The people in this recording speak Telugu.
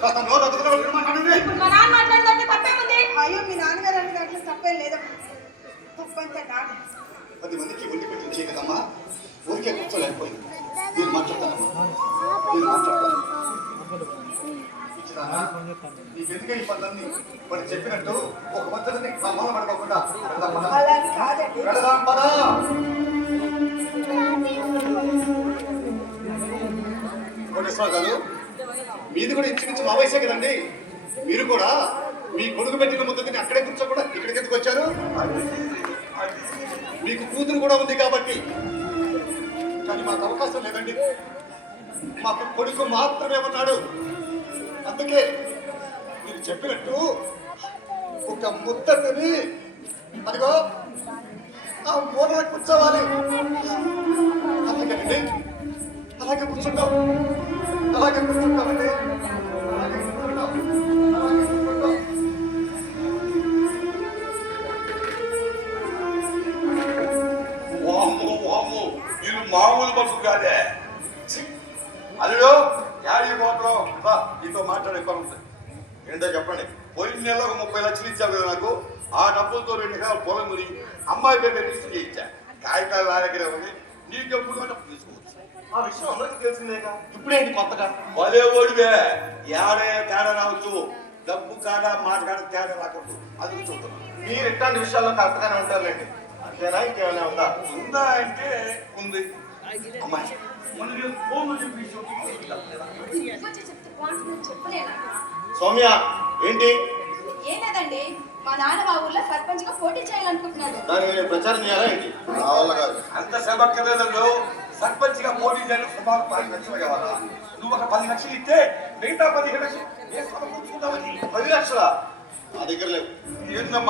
కాస్త అదుపులో మాట్లాడండి మా నాన్న అయ్యో మీ నాన్నగారు అన్ని దాంట్లో తప్పేం లేదు. పది మందికి పెట్టి చేయకదమ్మా ఊరికే కూర్చోలేకపోయింది. నేను మాట్లాడతానమ్మా నేను మాట్లాడతాను ఇచ్చినానా? నీకెందుకే ఈ పనులన్నీ? వాడు చెప్పినట్టు ఒక ఆ మూల పడుకోకుండా వెళదాం పద. అలా గారు మీది కూడా ఇంచుమించు మా వయసే కదండి. మీరు కూడా మీ కొడుకు పెట్టిన ముద్దతిని అక్కడే కూర్చోకుండా ఇక్కడికి ఎందుకు వచ్చారు? మీకు కూతురు కూడా ఉంది కాబట్టి. కానీ మాకు అవకాశం లేదండి. మాకు కొడుకు మాత్రమే ఉన్నాడు. అందుకే మీరు చెప్పినట్టు ఒక ముద్ద అదిగో ఆ మూలన కూర్చోవాలి. అలాగే అలాగే కూర్చుంటాం. మామూలు బస్సు కాదే. ఛీ! అల్లుడు యాడి పోతాం రా నీతో మాట్లాడే పని ఉంది. ఏంటో చెప్పండి. పోయిన నెల ఒక ముప్పై లక్షలు ఇచ్చావు కదా నాకు. ఆ డబ్బులతో రెండు ఎకరాల పొలం కొని అమ్మాయి పేరు రిజిస్టర్ చేయించా. కాగితాలు నా దగ్గర ఉంది నీకు ఎప్పుడు తీసుకోవచ్చు ఆ విషయం అందరికీ తెలిసిందేగా? ఇప్పుడేంటి కొత్తగా? భలే ఓడివే. ఏడే తేడా రావచ్చు. డబ్బు కాడ మాట కాడ తేడా రాకూడదు. అది చూద్దాం. మీరు ఇట్లాంటి విషయాల్లో కరెక్ట్గానే ఉంటారులేండి అంతేనా? ఇంకేమైనా ఉందా? ఉందా అంటే ఉంది. అమ్మాయి సౌమ్య ఏంటి? ఏం లేదండి. మా నాన్న మా ఊర్లో సర్పంచ్గా పోటీ చేయాలనుకుంటున్నాడు. దానికి నేను ప్రచారం చేయాలా ఏంటి? నా వల్ల కాదు. అంత సబక్కలేదు సర్పంచ్గా పోటీ సుమారు పది లక్షలు కావాలా? నువ్వు ఒక పది లక్షలు ఇస్తే మిగతా పదిహేను లక్షలు ఏ పది లక్షల? నా దగ్గర లేవు. ఏందమ్మా?